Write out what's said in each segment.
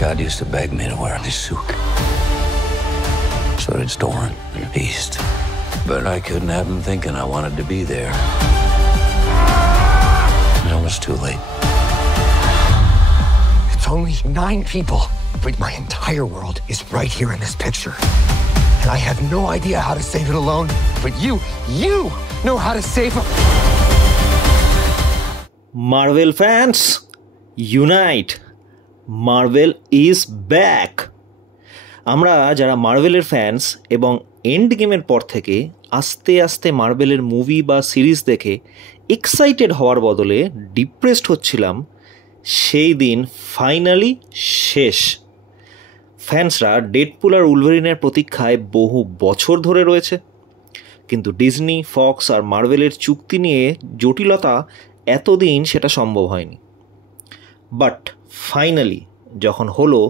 Scott used to beg me to wear this suit. So did Doran and Beast. But I couldn't have him thinking I wanted to be there. And it was too late. It's only 9 people, but my entire world is right here in this picture. And I have no idea how to save it alone, but you know how to save it. Marvel fans, unite! Marvel is back! আমরা যারা মার্ভেলের fans এবং and গেমের পর থেকে আস্তে আস্তে মার্ভেলের মুভি বা সিরিজ দেখে এক্সাইটেড হওয়ার বদলে ডিপ্রেসড হচ্ছিলাম, সেই দিন ফাইনালি শেষ। ফ্যান্সরা ডেডপুল আর উলভারিনের প্রতীক্ষায় বহু বছর ধরে রয়েছে, কিন্তু ডিজনি, ফক্স আর মার্ভেলের চুক্তি নিয়ে জটিলতা এতদিন সেটা সম্ভব হয়নি। বাট ফাইনালি যখন হলো,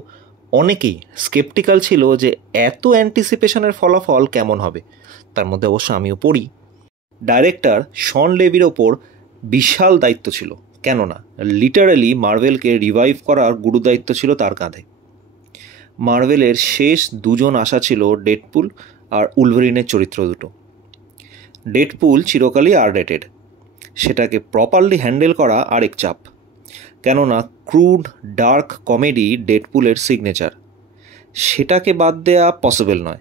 অনেকেই স্কেপটিক্যাল ছিল যে এত অ্যান্টিসিপেশনের ফলাফল কেমন হবে, তার মধ্যে অবশ্য আমিও পড়ি। ডাইরেক্টর শন লেভির ওপর বিশাল দায়িত্ব ছিল, কেননা লিটারালি মার্ভেলকে রিভাইভ করার গুরুদায়িত্ব ছিল তার কাঁধে। মার্ভেলের শেষ দুজন আশা ছিল ডেডপুল আর উলভারিনের চরিত্র দুটো। ডেডপুল চিরকালই আর রেটেড, সেটাকে প্রপারলি হ্যান্ডেল করা আরেক চাপ, কেননা ক্রুড ডার্ক কমেডি ডেডপুলের সিগনেচার, সেটাকে বাদ দেওয়া পসিবল নয়।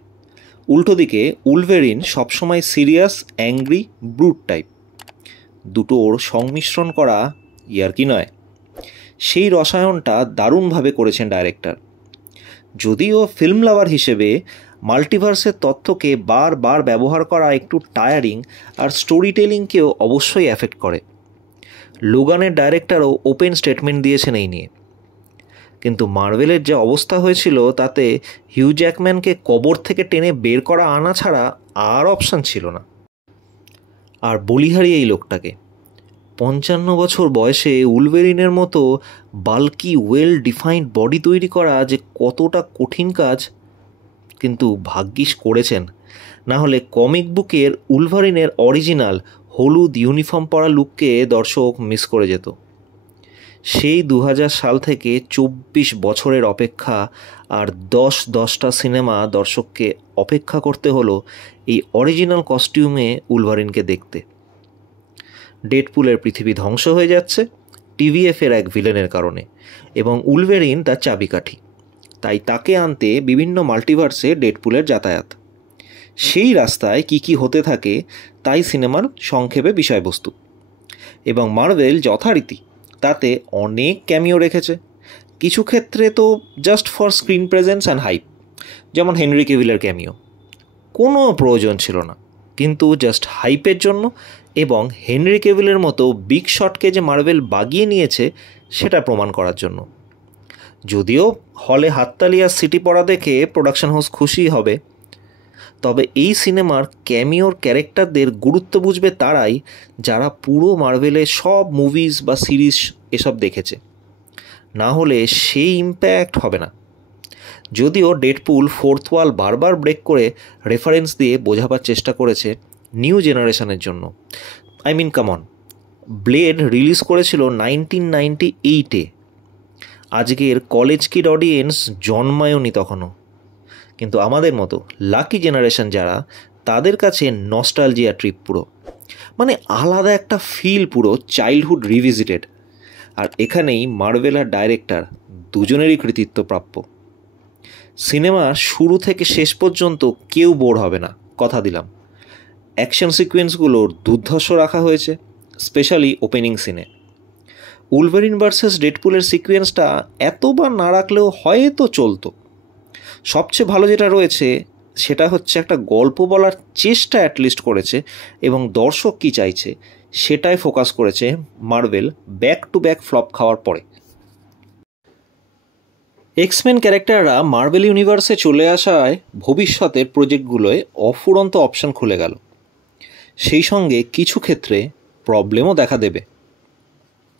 উল্টো দিকে উলভারিন সবসময় সিরিয়াস, অ্যাংরি, ব্রুট টাইপ, দুটোর সংমিশ্রণ করা ইয়ার্কি নয়। সেই রসায়নটা দারুণভাবে করেছেন ডাইরেক্টর। যদিও ফিল্ম লাভার হিসেবে মাল্টিভার্সের তথ্যকে বারবার ব্যবহার করা একটু টায়ারিং আর স্টোরি টেলিংকেও অবশ্যই অ্যাফেক্ট করে। লোগানের ডাইরেক্টরও ওপেন স্টেটমেন্ট দিয়েছেন এই নিয়ে। কিন্তু মার্ভেলের যে অবস্থা হয়েছিল তাতে হিউ জ্যাকম্যানকে কবর থেকে টেনে বের করা আনা ছাড়া আর অপশান ছিল না। আর বলিহারি এই লোকটাকে, 55 বছর বয়সে উলভারিনের মতো বাল্কি ওয়েল ডিফাইন্ড বডি তৈরি করা যে কতটা কঠিন কাজ, কিন্তু ভাগ্যিস করেছেন, না হলে কমিক বুকের উলভারিনের অরিজিনাল হলুদ ইউনিফর্ম পরা লুককে দর্শক মিস করে যেত। সেই 2000 সাল থেকে 24 বছরের অপেক্ষা আর 10টা সিনেমা দর্শককে অপেক্ষা করতে হলো এই অরিজিনাল কস্টিউমে উলভারিনকে দেখতে। ডেডপুলের পৃথিবী ধ্বংস হয়ে যাচ্ছে টিভিএফের এক ভিলেনের কারণে, এবং উলভারিন তার চাবিকাঠি, তাই তাকে আনতে বিভিন্ন মাল্টিভার্সে ডেডপুলের যাতায়াত। সেই রাস্তায় কি হতে থাকে তাই সিনেমার সংক্ষেপে বিষয়বস্তু, এবং মার্ভেল যথারীতি তাতে অনেক ক্যামিও রেখেছে। কিছু ক্ষেত্রে তো just for screen presence and hype, যেমন হেনরি ক্যাভিলের ক্যামিও, কোনো প্রয়োজন ছিল না, কিন্তু জাস্ট হাইপের জন্য এবং হেনরি ক্যাভিলের মতো বিগ শটকে যে মার্ভেল বাগিয়ে নিয়েছে সেটা প্রমাণ করার জন্য। যদিও হলে হাততালি আর সিটি পড়া দেখে প্রোডাকশন হাউস খুশি হবে, তবে এই সিনেমার ক্যামিওর ক্যারেক্টারদের গুরুত্ব বুঝবে তারাই যারা পুরো মার্ভেলের সব মুভিজ বা সিরিজ এসব দেখেছে, না হলে সেই ইম্প্যাক্ট হবে না। যদিও ডেডপুল ফোর্থ ওয়াল বারবার ব্রেক করে রেফারেন্স দিয়ে বোঝাবার চেষ্টা করেছে নিউ জেনারেশনের জন্য। I mean come on, Blade release করেছিল 1998-এ, আজকের কলেজ কিড অডিয়েন্স জন্মায়নি তখনও। কিন্তু আমাদের মতো লাকি জেনারেশন যারা, তাদের কাছে নস্টালজিয়া ট্রিপ পুরো, মানে আলাদা একটা ফিল, পুরো চাইল্ডহুড রিভিজিটেড। আর এখানেই মার্ভেল আর ডাইরেক্টর দুজনেরই কৃতিত্ব প্রাপ্য। সিনেমা শুরু থেকে শেষ পর্যন্ত কেউ বোর হবে না, কথা দিলাম। অ্যাকশন সিকোয়েন্সগুলোর দুর্ধর্ষ রাখা হয়েছে, স্পেশালি ওপেনিং সিনে। উলভারিন ভার্সেস ডেডপুলের সিকোয়েন্সটা এতবার না রাখলেও হয়তো চলতো। সবচেয়ে ভালো যেটা রয়েছে সেটা হচ্ছে একটা গল্প বলার চেষ্টা অ্যাটলিস্ট করেছে, এবং দর্শক কী চাইছে সেটাই ফোকাস করেছে Marvel back to back flop খাওয়ার পরে। এক্সমেন ক্যারেক্টাররা মার্ভেল ইউনিভার্সে চলে আসায় ভবিষ্যতের প্রজেক্টগুলোয় অফুরন্ত অপশন খুলে গেল। সেই সঙ্গে কিছু ক্ষেত্রে প্রবলেমও দেখা দেবে।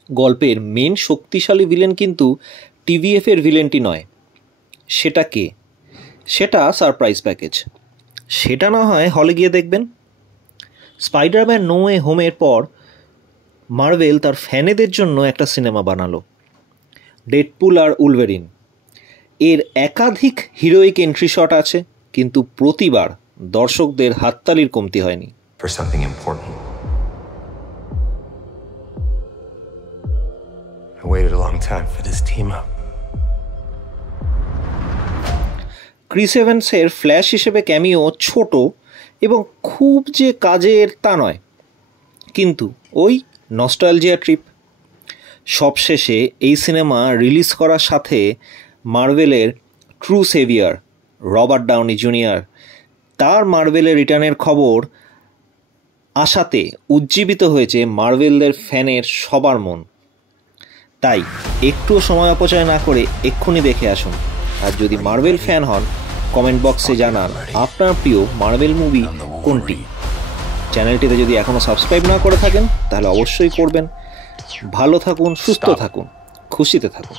গল্পের মেন শক্তিশালী ভিলেন কিন্তু টিভিএফের ভিলেনটি নয়। সেটা কে? সেটা সারপ্রাইজ প্যাকেজ। সেটা না হয় হলে গিয়ে দেখবেন। স্পাইডারম্যান নো ওয়ে হোমের পর মার্ভেল তার ফ্যানেদের জন্য একটা সিনেমা বানালো, ডেডপুল আর উলভারিন। এর একাধিক হিরোইক এন্ট্রি শট আছে, কিন্তু প্রতিবার দর্শকদের হাততালির কমতি হয়নি। For something important. I waited a long time for this team up. Chris এভান্সের ফ্ল্যাশ হিসেবে ক্যামিও ছোট এবং খুব যে কাজের তা নয়, কিন্তু ওই নস্টালজিয়া ট্রিপ। সবশেষে এই সিনেমা রিলিজ করার সাথে মার্ভেলের true saviour Robert Downey Junior তার মার্ভেলের রিটার্নের খবর আশাতে উজ্জীবিত হয়েছে মার্ভেলদের ফ্যানের সবার মন। তাই একটুও সময় অপচয় না করে এক্ষুনি দেখে আসুন। আর যদি মার্ভেল ফ্যান হন, কমেন্ট বক্সে জানান আপনার প্রিয় মার্ভেল মুভি কোনটি। চ্যানেলটিতে যদি এখনও সাবস্ক্রাইব না করে থাকেন তাহলে অবশ্যই করবেন। ভালো থাকুন, সুস্থ থাকুন, খুশিতে থাকুন।